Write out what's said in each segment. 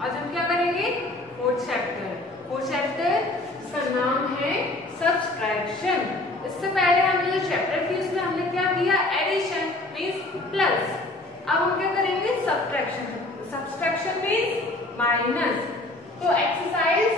आज हम क्या करेंगे? फोर्थ चैप्टर इसका नाम है सब्सट्रैक्शन। इससे पहले हमने जो चैप्टर थी उसमें हमने क्या किया? Addition means plus. अब हम क्या करेंगे? Subtraction means minus. तो एक्सरसाइज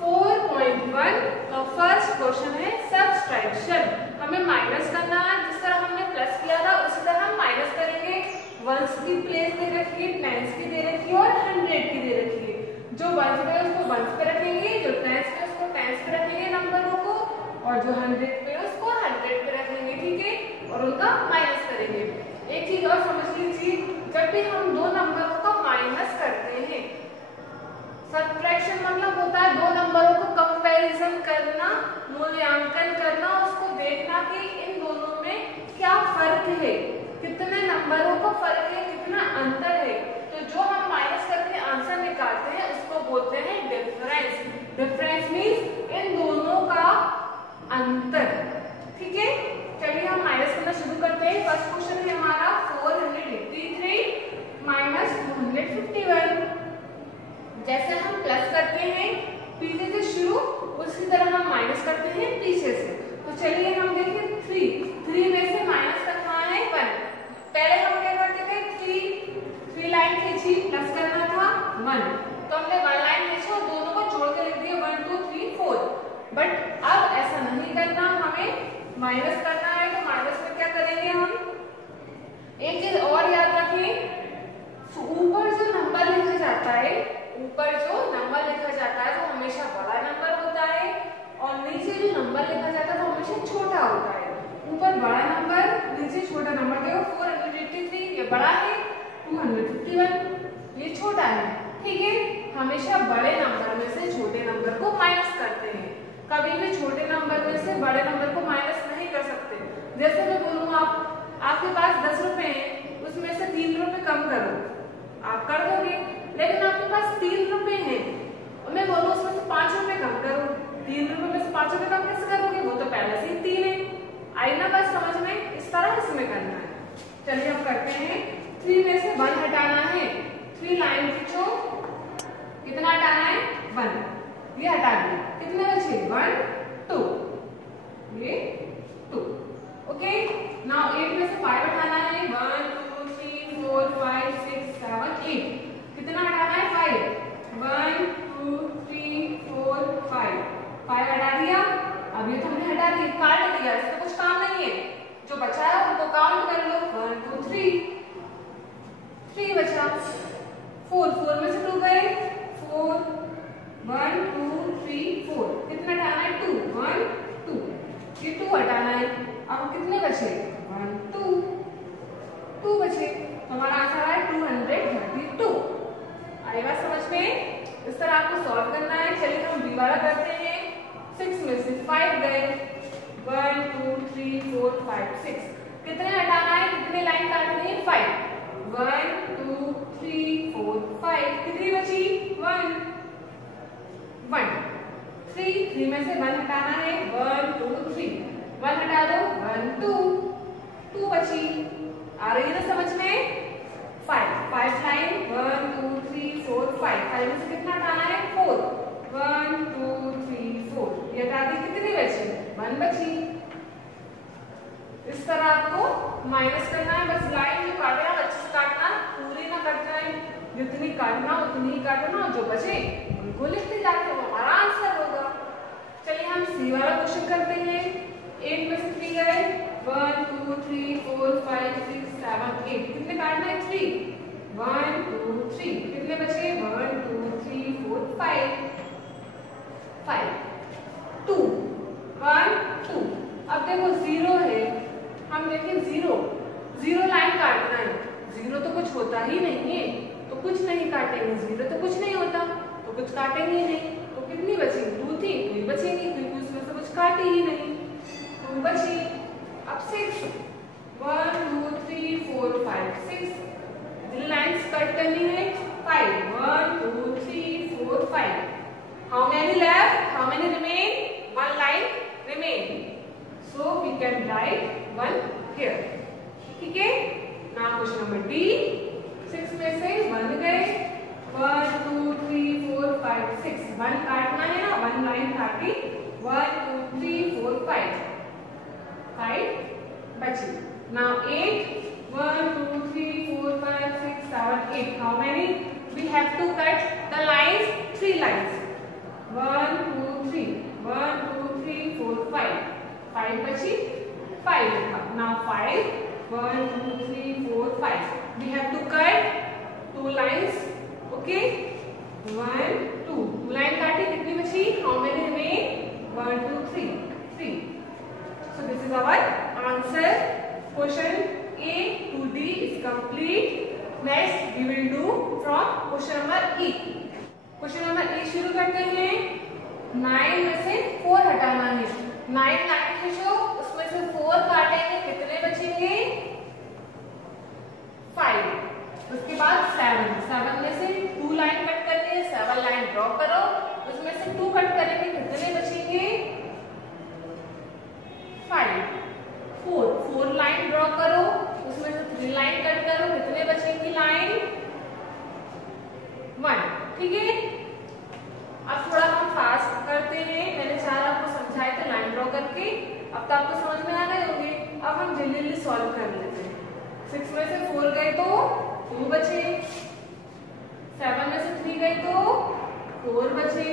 4.1 का फर्स्ट क्वेश्चन है सब्सट्रैक्शन। हमें माइनस करना है, जिस तरह हमने प्लस किया था उसी तरह हम माइनस करेंगे। वंस की प्लेस दे रखी है, टेंस की दे रखी है और 100 की दे रखी है। जो वंस पे उसको वंस पे रखेंगे, जो टेंस पे उसको टेंस पे रखेंगे नंबरों को, और जो 100 पे उसको 100 पे रखेंगे, ठीक है, और उनका माइनस करेंगे। एक चीज और समझ लीजिए, जब भी हम दो नंबरों का माइनस करते हैं, सब्ट्रैक्शन मतलब होता है दो नंबरों को कंपैरिजन करना, मूल्यांकन करना, उसको देखना कि इन दोनों में क्या फर्क है, कितने नंबरों का फर्क है, कितना अंतर है। तो जो हम माइनस करके आंसर निकालते हैं उसको बोलते हैं डिफरेंस। डिफरेंस मींस इन दोनों का अंतर, ठीक है। चलिए हम माइनस करना शुरू करते हैं। फर्स्ट क्वेश्चन है हमारा 483 माइनस 251। जैसे हम प्लस करते हैं पीछे से शुरू, उसी तरह हम माइनस करते हैं पीछे से। तो चलिए हम देखें 3 में से माइनस करना है 1। पहले हम क्या करते थे? 3 लाइन खींची, प्लस करना था 1, तो हमने 1 लाइन खींची और दोनों को जोड़ के लिख दिया 1 2 3 4। बट अब ऐसा नहीं करना, हमें माइनस करना है। तो माइनस में क्या करेंगे हम? एक चीज और याद रखें, ऊपर जो नंबर लिखा जाता है, ऊपर जो नंबर लिखा जाता है वो हमेशा बड़ा नंबर होता है, और नीचे जो नंबर लिखा जाता है वो हमेशा छोटा होता है। ऊपर बड़ा नंबर, नीचे छोटा नंबर। देखो 483 ये बड़ा है, 251 ये छोटा है, ठीक है। हमेशा बड़े नंबर में से छोटे नंबर को माइनस करते हैं, कभी भी छोटे नंबर में से बड़े नंबर को माइनस नहीं कर सकते। जैसे मैं बोलूँ आपके पास 10 रुपए हैं, उसमें से 3 रुपए कम करो, आप कर दोगे। लेकिन आपके पास 3 रुपए हैं और मैं बोलूँ उसमें से 5 रुपए कम करो, 3 रुपए में से 5 रुपए कम कैसे करोगे? वो तो पहले से ही 3 है। आई ना बात समझ में? इस तरह इसमें करना है। चलिए हम करते हैं। 3 में से 1 हटाना है, 3 लाइन खींचो, कितना हटाना है? 1, ये हटा दिया, कितने बचे? 1 2, ये 2, ओके। नाउ 8 में से 5 हटाना है, 1 2 3 4 5 6 7 8, कितना हटाना है? 5, 1 2 3 4 5 हटा दिया। अब ये तो हमने हटा दिया, काट दिया, इसका कुछ काम नहीं है। जो बचा है उनको काउंट कर लो, 1 2 3 बचा। 4 में से 2 गए, 4 1 2 3 4, कितना हटाना है? 2 1 2, ये 2 हटाना है। अब कितने बचे? 1 2 बचे। हमारा आंसर है 232। आई बात समझ में? इस तरह आपको सॉल्व करना है। चलिए हम दोबारा करते हैं। 6 में से 5 गए, 1 2 3 4 5 6, कितने हटाना है? कितने लाइन काटनी है? 5, 1 2 3 4 5, कितनी बची? 1 3 में से 1 हटाना है, 1 2 3, 1 हटा दो, 1 2 बची। आ रही है ना समझ में? 5 लाइन, 1 2 3 4 5 में से कितना हटाना है? 4, 1 2 3 4, ये हटा दी, कितनी बची? 1 बची। इस तरह आपको माइनस करना है। बस लाइन जो काटे आप अच्छे से काटना, पूरी ना कट जाए, जितनी काटना उतनी ही काटना, और जो बचे उनको लिखते जाते, वो हमारा आंसर होगा। चलिए हम सी वाला क्वेश्चन करते हैं। 8 में से 3 गए, 1 2 3 4 5 6 7 8, कितने काटना है? 3, 1 2 3, कितने बचे? 1 2 3 4 5 2 1 2। अब देखो 0 है, हम देखें 0 लाइन काटना है। 0 तो कुछ होता ही नहीं है, तो कुछ नहीं काटेंगे। 0 तो कुछ नहीं होता, तो कुछ काटेंगे ही नहीं। तो कितनी बचेगी? 2 थी, 2 बचेंगी, क्योंकि उसमें से कुछ काटी ही नहीं, 2 बची। अब 6, 1 2 3 4 5 6 लाइन्स कट करनी है। 5, 1 2 3 4 5, how many left? How many remain? 1 line remain, so we can write 1 here, ठीक है। Now question number D. 6 में से 1 गए, 1 2 3 4 5 6 1 काटना है ना, 1 लाइन काटी, 1 2 3 4 5 बची। Now 8 1 2 3 4 5 6 7 8 how many we have to cut the lines? 3 lines 1 2 3 1 2 3 4 5 बची, 5 लिखा। Now 5 1 2 3 4 5 we have to cut 2 lines, okay 1 2 line काटी, कितनी बची? how many remain? 1 2 3 so this is our answer. Question A to D is complete. Next we will do from question number E. Question number E शुरू करते हैं। 9 में से 4 हटाना है। 9 लाइन है जो, उसमें से 4 काटेंगे, कितने बचेंगे? 5। उसके बाद 7 में से 2 लाइन कट करनी है, 7 लाइन ड्रॉ करो, उसमें से 2 कट करेंगे, कितने बचेंगे? 5। 4 लाइन ड्रॉ करो, उसमें से 3 लाइन कट करो, कितने बचेंगी लाइन? 1। ठीक है, अब थोड़ा हम फास्ट करते हैं। मैंने 4 आपको समझाए थे लाइन ड्रॉ करके, अब तो आपको समझ में आ गए होंगे। अब हम जल्दी जल्दी सॉल्व कर लेते हैं। 6 में से 4 गए तो 2 बचे, 7 में से 3 गए तो 4 बचे,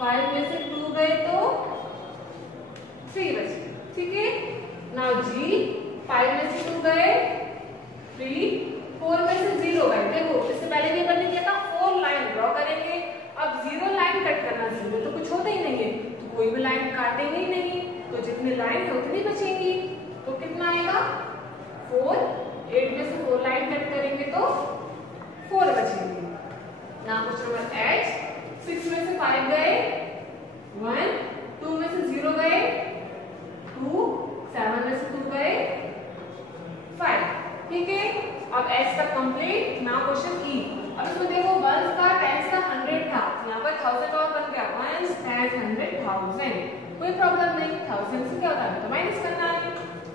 5 में से 2 गए तो 3 बचे। ठीक है, नाउ जी 5 में से 2 गए 3, 4 में से 0 गए। देखो इससे पहले भी अपन ने किया था, 4 लाइन ड्रॉ करेंगे। अब 0 लाइन कट करना, 0 तो कुछ होता ही नहीं है, तो कोई भी लाइन काटेंगे ही नहीं, तो जितनी लाइन है उतनी बचेंगी। तो कितना आएगा? 4। 8 में से 4 लाइन कट करेंगे तो 4 बचेंगे। Now question number H। 6 में से 5 गए 1, 2 में से 0 गए 2, 7 में से 2 गए 5। ठीक है, अब H तक कंप्लीट। Now question E। अब इसमें देखो 1 का 10 का 100 था, यहाँ पर 1000 और बन गया 1 10 100,000। कोई प्रॉब्लम नहीं, 1000 से क्या होता है तो माइनस करना है।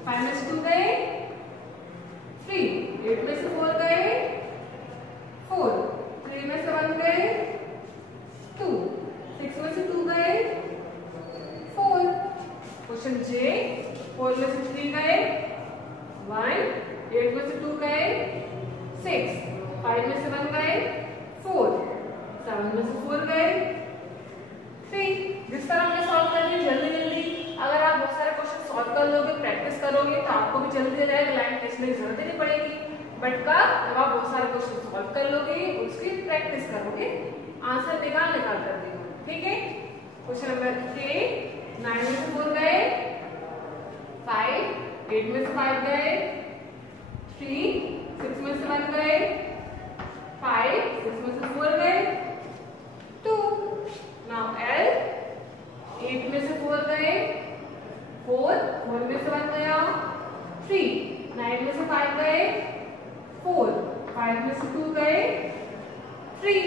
5 में से 2 गए 3, 8 में से 4 गए 4, 3 में से 1 गए 2, 6 में से 2 गए 4। Question J। 4 में से 3 गए 1, 8 में से 2 गए 6, 5 में से 1 गए 4, 7 में से 4 गए 3। जिस तरह हमने सॉल्व कर ली जल्दी जल्दी। अगर आप बहुत सारे क्वेश्चन सॉल्व कर लोगे, प्रैक्टिस करोगे, तो आपको भी जल्दी आ जाएगा, लाइन टेस्ट में जरूरत ही नहीं पड़ेगी। बट का जब आप बहुत सारे क्वेश्चन सॉल्व कर लोगे, उसकी प्रैक्टिस करोगे, आंसर निकाल कर देगा। ठीक है, क्वेश्चन नंबर K। 9 में से 4 गए 5, 8 में से 5 गए 3, 6 में से 1 गए 5, 6 में से 4 गए 2। Now L। 8 में से 4 गए 4, 4 में से 1 गया 3, 9 में से 5 गए 4, 5 में से 2 गए 3।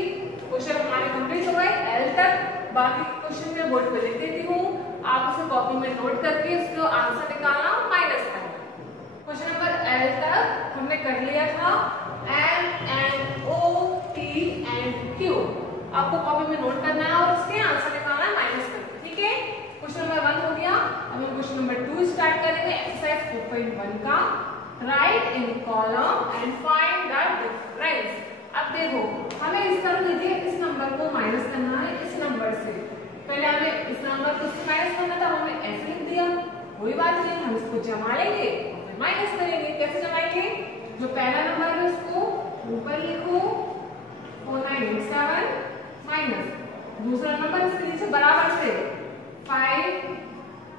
क्वेश्चन हमारे कंप्लीट हो गए L तक। बाकी क्वेश्चन मैं बोर्ड पे लिख देती हूँ, आप उसे कॉपी में नोट करके उसको आंसर निकालना, माइनस करना। क्वेश्चन नंबर L तक हमने कर लिया था। M N O P and Q आपको कॉपी में नोट करना है और उसके आंसर निकालना है माइनस करके। ठीक है, क्वेश्चन नंबर 1 हो गया। अब हम क्वेश्चन नंबर 2 स्टार्ट करेंगे। एक्सरसाइज 4.1 का right in column and find the difference. अब देखो हमें इस तरह दीजिए, इस नंबर को माइनस करना है इस नंबर से। पहले हमें इस नंबर को इससे माइनस करना था, हमने ऐसे लिख दिया, कोई बात नहीं, हम इसको जमा लेंगे और फिर माइनस करेंगे। कैसे जमाएंगे? जो पहला नंबर है उसको ऊपर लिखो 4987 माइनस दूसरा नंबर इसके नीचे बराबर से 5,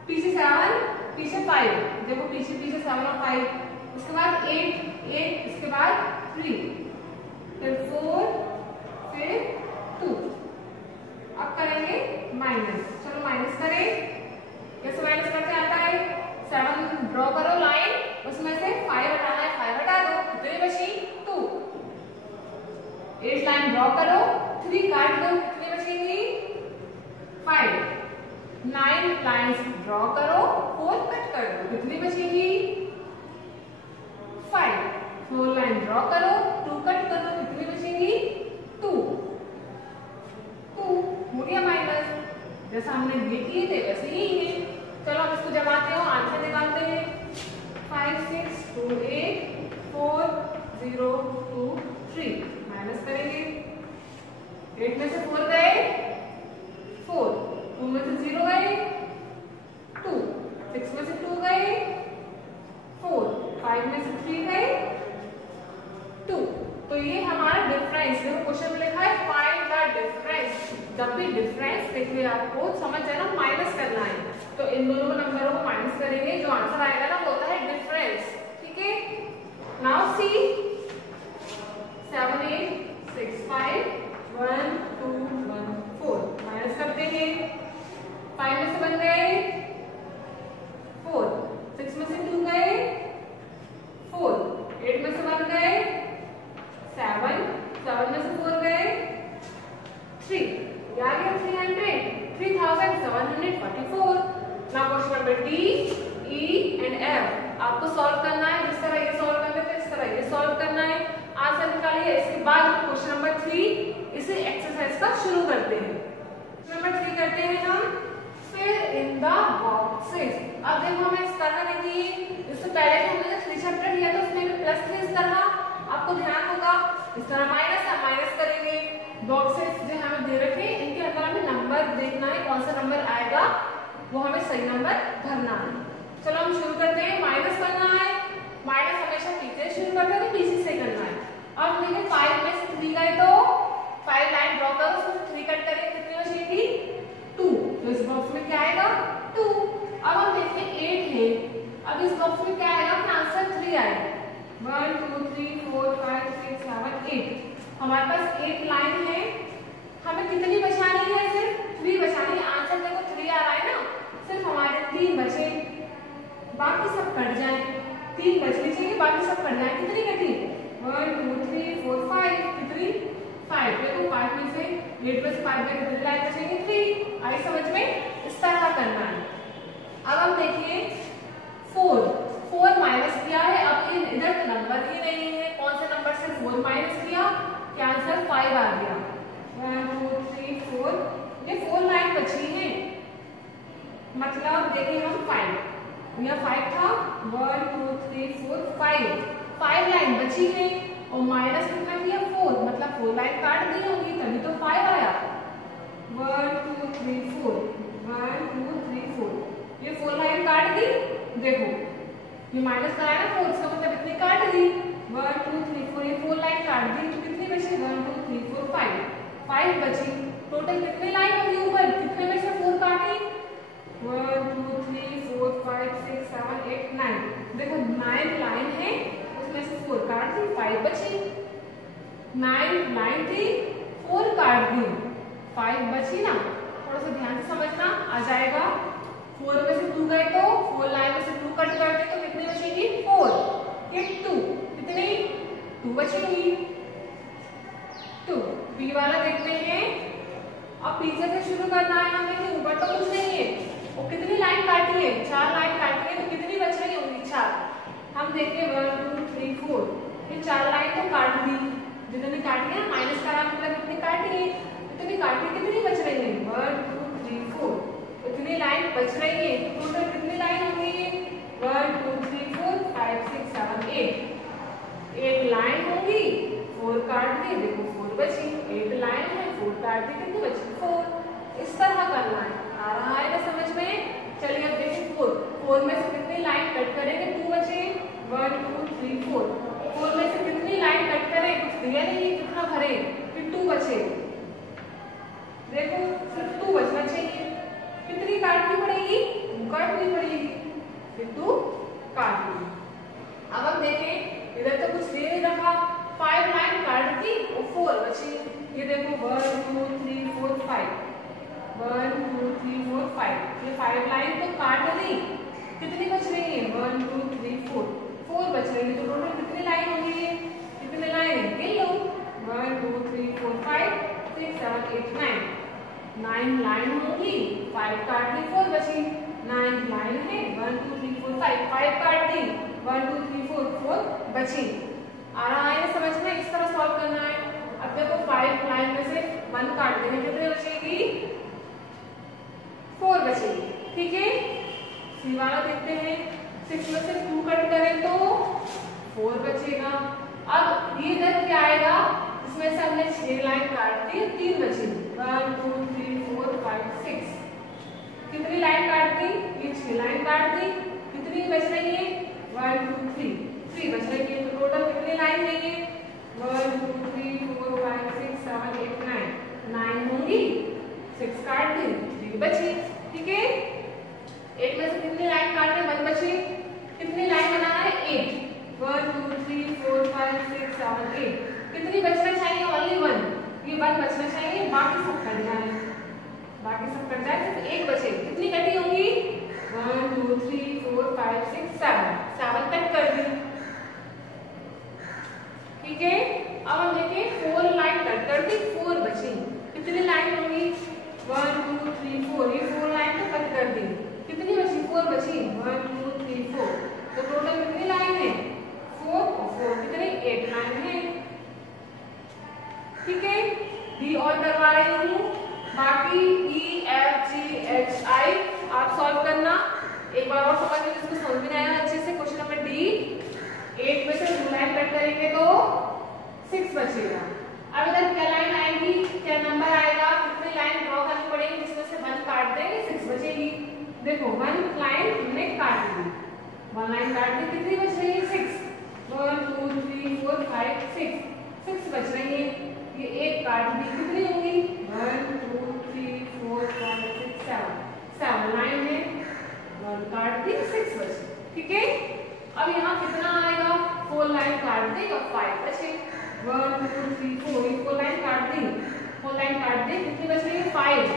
पीछे 7 पीछे 5, देखो पीछे पीछे 7 और 5, उसके बाद 8 इसके बाद 3, फिर 4, फिर 2। अब करेंगे माइनस। चलो माइनस करें। कैसे माइनस करते आता है? 7 ड्रॉ करो लाइन, उसमें से 5 हटाना है, 5 हटा दो, कितनी बची? 2। 8 लाइन ड्रॉ करो, 3 काट दो, कितनी बचेंगी? 5। 9 लाइंस ड्रॉ करो, 4 कट कर दो, कितनी बचेंगी? 5। 4 लाइन ड्रॉ करो, 2 कट कर दो, कितनी बचेंगी? 2। ही थे वैसे यही है। चलो हम इसको जमाते हो, आंसर निकालते हैं। 5 6 2 8 4 0 2 3 माइनस करेंगे। 8 में से 4 गए 4, 2 में से 0 गए 2, 6 में से 2 गए 4, 5 में से 3 गए 2। तो ये हमारा डिफरेंस है। क्वेश्चन में लिखा है फाइंड द डिफरेंस। जब भी डिफरेंस देखिए आपको समझ जाए ना माइनस करना है, तो इन दोनों नंबरों को माइनस करेंगे, जो आंसर आएगा ना वो होता है डिफरेंस। ठीक है, नाउ सी 7 8 6 5 1 2 1 4 माइनस करते हैं। 5 में से बन गए 4, 6 में से 2 गए 4, 8 में से बन गए 7, 7 में से 4 गए 3, आ गया 300, 3744। Now question number D, E and F आपको सॉल्व करना है। जिस तरह ये सॉल्व कर रहे थे इस तरह ये सॉल्व करना है, आंसर निकालिए। इसके बाद क्वेश्चन नंबर 3 इसे एक्सरसाइज का शुरू करते हैं। नंबर 3 करते हैं हम फिल इन द बॉक्सेस। अब देखो हमें इस तरह नहीं, इससे पहले हमने 3 चैप्टर लिया था उसमें +3 इस तरह आपको ध्यान होगा। इस तरह माइनस है, माइनस करेंगे। बॉक्सेस जो हमें दे रखे इनके अंदर हमें नंबर देखना है, कौन सा नंबर आएगा वो हमें सही नंबर भरना है। चलो हम शुरू करते हैं। माइनस करना है, माइनस हमेशा पीछे शुरू करते हैं तो पीछे से करना है। अब देखिए 5 में से 3 गए तो 5 लाइन ड्रॉ करो, उसमें 3 कट करेंगे, कितनी बचेगी 2। तो इस बॉक्स में क्या आएगा 2। अब हम देखते हैं 8 है, अब इस बॉक्स में क्या आएगा, आंसर 3 आएगा। 1 2 3 4 5 6 7 8 हमारे पास 8 लाइन है, हमें कितनी बचानी है, सिर्फ 3 बचानी है। आंसर देखो 3 आ रहा है ना, सिर्फ हमारे 3 बचे, बाकी सब कट जाए। 3 बचनी चाहिए, बाकी सब कट जाए। कितनी कटी 1 2 3 4 5, कितनी 5। देखो 5 में से 8 में से 5 गए, कितनी लाइन बचेगी 3। आई समझ में, इस तरह करना है। अब हम देखिए 4 माइनस किया है, अब ये इधर नंबर ही नहीं है, कौन से नंबर से 4 माइनस किया, क्या आंसर 5 आ गया। 1 2 3 4, ये 4 लाइन बची है, मतलब देखिए हम 5, यह 5 था, 1 2 3 4 5 लाइन बची है और माइनस कितना किया 4, मतलब 4 लाइन काट दी होंगी तभी तो 5 आया। 1 2 3 4 1 2 3 4, ये 4 लाइन काट दी। देखो ये माइनस कराया ना 4, इसका मतलब इतनी काट दी। 1 2 3 4, ये 4 लाइन काट दी तो कितनी बची 1 2 3 4 5 बची। टोटल कितनी लाइन होगी ऊपर, कितने में से 4 काटी 1 2 3 4 5 6 7 8 9। देखो 9 लाइन है, उसमें से 4 काट दी, 5 बची। 9 लाइन थी, 4 काट दी, 5 बची ना। थोड़ा सा ध्यान से समझना, आ जाएगा। 4 में से 2 गए तो 4 लाइन में से 2 कट करते तो कितनी बचेगी 4, ये 2, कितनी 2 बचेगी 2। बी वाला देखते हैं। अब पीछे से शुरू करना है हमें, कि ऊपर तो कुछ नहीं है। वो कितनी लाइन काटी है, 4 लाइन काटी है, तो कितनी बच रही होंगी 4। हम देखिए 1 2 3 4, ये 4 लाइन तो काट दी, जितनी काटी है माइनस करा मतलब कितनी काटी है, इतनी काटी, कितनी बच रही है 1 2 3 4, इतनी लाइन बच रही है। टोटल कितनी लाइन होंगी 1 2 3 4 5 6 7 8, 8 लाइन होंगी, 4 काट दी, देखो 4 बची। 8 लाइन है, 4 काट दी, कितनी बची 4। इस तरह करना है, आ रहा है ना समझ में। चलिए अब देखिए 4 में से कितनी लाइन कट करेंगे, 2 बचे। 1 2 3 4, 4 में से कितनी लाइन कट करें, कुछ दिया नहीं, कितना भरे, फिर 2 बचे। देखो सिर्फ 2 बचना चाहिए, कितनी काटनी पड़ेगी 2 काटनी पड़ेगी, फिर 2 काट दी। अब हम देखें इधर तो कुछ दे नहीं रखा, 5 लाइन काट दी और 4 बची। ये देखो 1 2 3 4 5, 1 2 3 4 5, ये 5 लाइन तो काट दी, कितनी बच रही है 1 2 3 4 बच रही है। तो टोटल कितनी लाइन होगी, कितनी लाइन गिन लो 1 2 3 4 5 6 7 8 9 लाइन होगी, 5 काट दी, 4 बची। 9 लाइन है, 1 2 3 4 5 काट दी, 1 2 3 4 बची। आ रहा है समझ में, इस तरह सॉल्व करना है। अब देखो 5 लाइन में से 1 काट देंगे, कितनी बचेगी 4 बचेगी। ठीक है, सी वाला देखते हैं। 6 में से 2 कट करें तो 4 बचेगा। अब ये इधर क्या आएगा, इसमें से हमने 6 लाइन काट दी, 3 बचेगी। 1 2 3 4 5 6। कितनी लाइन काट दी, ये 6 लाइन काट दी। कितनी बच रही है, 1 2 3 बच रही है। तो टोटल कितनी लाइन है ये, 1 2 3 4 5 6 7 8 9 होंगी। 6 काट दी, 3 बची। ठीक है, 8 में से कितनी लाइन काटने, 1 बची। कितनी लाइन बनाना है, 8। 1 2 3 4 5 6 7 8। कितनी बचना चाहिए, ओनली 1। ये 1 बचना चाहिए, बाकी सब कट जाए, बाकी सब कट जाए, सिर्फ 1 बचे। कितनी कटी होंगी, 1 2 3 4 5 6 7 कट कर दी। ठीक है, अब हम देखें 4 लाइन कट कर दी, 4 बची। कितनी लाइन होंगी, 1 2 3 4। ये 4 लाइन तो कट कर दी। कितनी बची, 4 बची। 1 2 3 4। तो टोटल कितनी लाइन है, 4 और 4 कितनी, 8 लाइन है। ठीक है, डी और करवा रही हूँ, बाकी E F G H I आप सॉल्व करना। एक बार और समझ लीजिए, इसको समझ में आया अच्छे से। क्वेश्चन नंबर डी, 8 में से 2 लाइन कट करेंगे तो 6 बचेगा। अब इधर क्या लाइन आएगी, क्या नंबर आएगा, कितनी लाइन ड्रॉ करनी पड़ेगी, जिसमें से 1 काट देंगे, 6 बचेगी। देखो 1 लाइन हमने काट दी, 1 लाइन काट दी, कितनी बच रही है, 6। 1 2 3 4 5 6 बच रही है। ये 1 काट दी, कितनी होंगी, 1 2 3 4 5 6 7 लाइन है। 1 काट दी, 6 बचे। ठीक है, अब यहाँ कितना आएगा, 4 लाइन काट दी और 5 बचे। 1 2 3 4, ये 4 लाइन काट दी, 4 लाइन काट दी, कितनी बच रही है, 5।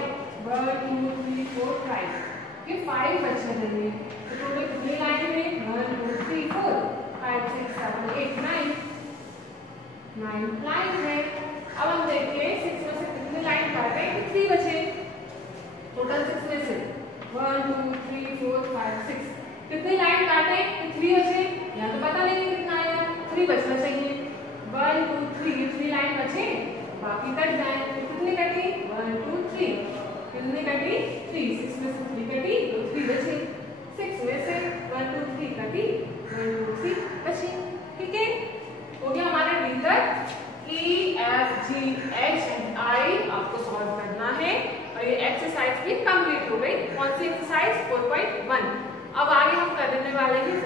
1 2 3 4 5, ये 5 बच रही है। तो टोटल कितनी लाइन है, 1 2 3 4 5 6 7 8 9 लाइन है। अब हम देखते हैं 6 में से कितनी लाइन काटे, 3 बचे। टोटल 6 में से 1 2 3 4 5 6, कितनी लाइन काटे, 3 बचे। यहाँ तो पता नहीं कितना आया, 3 बचना चाहिए। 1 2 3 लाइन बचे, बाकी कट जाए। कितनी कटी, 1 2 3। कितनी कटी, 3। 6 में से 3 कटी तो 3 बचे। 6 में से 1 2 3 कटी, 1 2 3 बची। ठीक है, हो गया हमारा डी तक। E F G H and I आपको सॉल्व करना है और ये एक्सरसाइज भी कंप्लीट हो गई। कौन सी एक्सरसाइज, 4.1। अब आगे हम करने वाले हैं